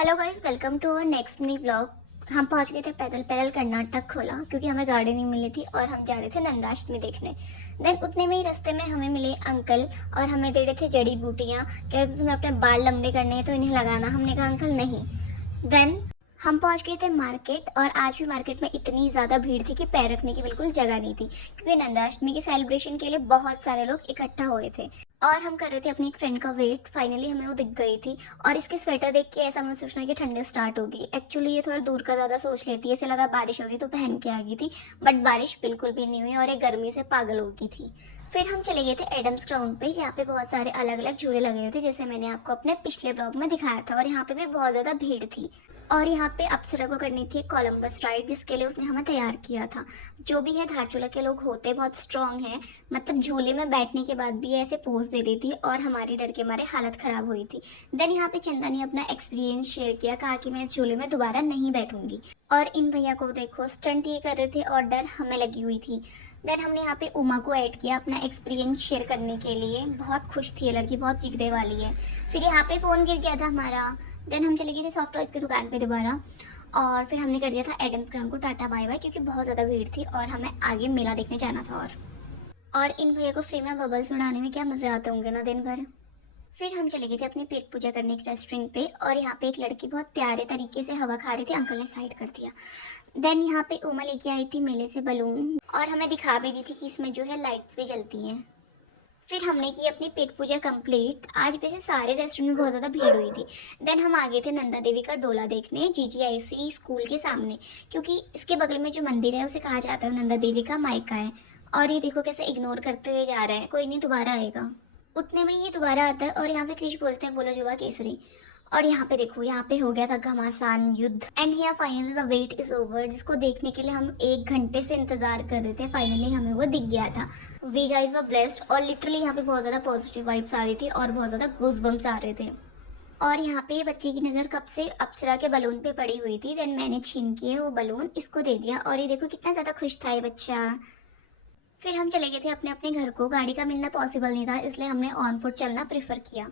Hello guys, welcome to our next mini blog. हम पहुंच गए थे पैदल पैदल कर्नाटक खोला क्योंकि हमें गाड़ी नहीं मिली थी और हम जा रहे थे नंदाष्टमी देखने। देन उतने में ही रास्ते में हमें मिले अंकल और हमें दे रहे थे जड़ी बूटियाँ। कह रहे थे तुम्हें अपने बाल लंबे करने हैं तो इन्हें लगाना। हमने कहा अंकल नहीं। देन हम पहुंच गए थे मार्केट और आज भी मार्केट में इतनी ज़्यादा भीड़ थी कि पैर रखने की बिल्कुल जगह नहीं थी क्योंकि नंदाष्टमी के सेलिब्रेशन के लिए बहुत सारे लोग इकट्ठा हुए थे और हम कर रहे थे अपनी एक फ्रेंड का वेट। फाइनली हमें वो दिख गई थी और इसकी स्वेटर देख के ऐसा मैं सोचना कि ठंडी स्टार्ट होगी। एक्चुअली ये थोड़ा दूर का ज़्यादा सोच लेती है, ऐसे लगा बारिश होगी तो पहन के आ गई थी, बट बारिश बिल्कुल भी नहीं हुई और ये गर्मी से पागल हो गई थी। फिर हम चले गए थे एडम्स ग्राउंड पे, यहाँ पे बहुत सारे अलग अलग झूले लगे हुए थे जैसे मैंने आपको अपने पिछले ब्लॉग में दिखाया था, और यहाँ पे भी बहुत ज़्यादा भीड़ थी। और यहाँ पे अप्सरा को करनी थी कोलंबस राइड जिसके लिए उसने हमें तैयार किया था। जो भी है धारचूला के लोग होते बहुत स्ट्रांग हैं, मतलब झूले में बैठने के बाद भी ऐसे पोज दे रही थी और हमारी डर के मारे हालत ख़राब हुई थी। देन यहाँ पे चंदा ने अपना एक्सपीरियंस शेयर किया, कहा कि मैं इस झूले में दोबारा नहीं बैठूंगी। और इन भैया को देखो, स्टंट ये कर रहे थे और डर हमें लगी हुई थी। देन हमने यहाँ पे उमा को ऐड किया अपना एक्सपीरियंस शेयर करने के लिए। बहुत खुश थी ये लड़की, बहुत जिगरे वाली है। फिर यहाँ पे फ़ोन गिर गया था हमारा। देन हम चले गए थे सॉफ्ट टॉयज़ की दुकान पे दोबारा और फिर हमने कर दिया था एडम्स ग्राउंड को टाटा बाय बाय क्योंकि बहुत ज़्यादा भीड़ थी और हमें आगे मेला देखने जाना था। और इन भैया को फ्री में बबल्स उड़ाने में क्या मज़े आते होंगे ना दिन भर। फिर हम चले गए थे अपनी पेट पूजा करने एक रेस्टोरेंट पे और यहाँ पे एक लड़की बहुत प्यारे तरीके से हवा खा रही थी, अंकल ने साइड कर दिया। देन यहाँ पे उमा लेके आई थी मेले से बलून और हमें दिखा भी दी थी कि इसमें जो है लाइट्स भी जलती हैं। फिर हमने की अपनी पेट पूजा कंप्लीट। आज वैसे सारे रेस्टोरेंट में बहुत ज़्यादा भीड़ हुई थी। देन हम आ गए थे नंदा देवी का डोला देखने जीजीआईसी स्कूल के सामने, क्योंकि इसके बगल में जो मंदिर है उसे कहा जाता है नंदा देवी का मायका है। और ये देखो कैसे इग्नोर करते हुए जा रहे हैं, कोई नहीं दोबारा आएगा। उतने में ये दोबारा आता है और यहाँ पे क्रिश बोलते हैं बोलो जुबा केसरी। और यहाँ पे देखो, यहाँ पे हो गया था घमासान युद्ध and here finally the wait is over, जिसको देखने के लिए हम 1 घंटे से इंतजार कर रहे थे। फाइनली हमें वो दिख गया था। वी गाइस वर ब्लेस्ड और लिटरली यहाँ पे बहुत ज़्यादा पॉजिटिव वाइब्स आ रही थी और बहुत ज़्यादा गूज बम्स आ रहे थे। और यहाँ पे बच्चे की नज़र कब से अप्सरा के बलून पे पड़ी हुई थी। देन मैंने छीन के वो बलून इसको दे दिया और ये देखो कितना ज़्यादा खुश था ये बच्चा। फिर हम चले गए थे अपने अपने घर को। गाड़ी का मिलना पॉसिबल नहीं था इसलिए हमने ऑन फुट चलना प्रेफर किया।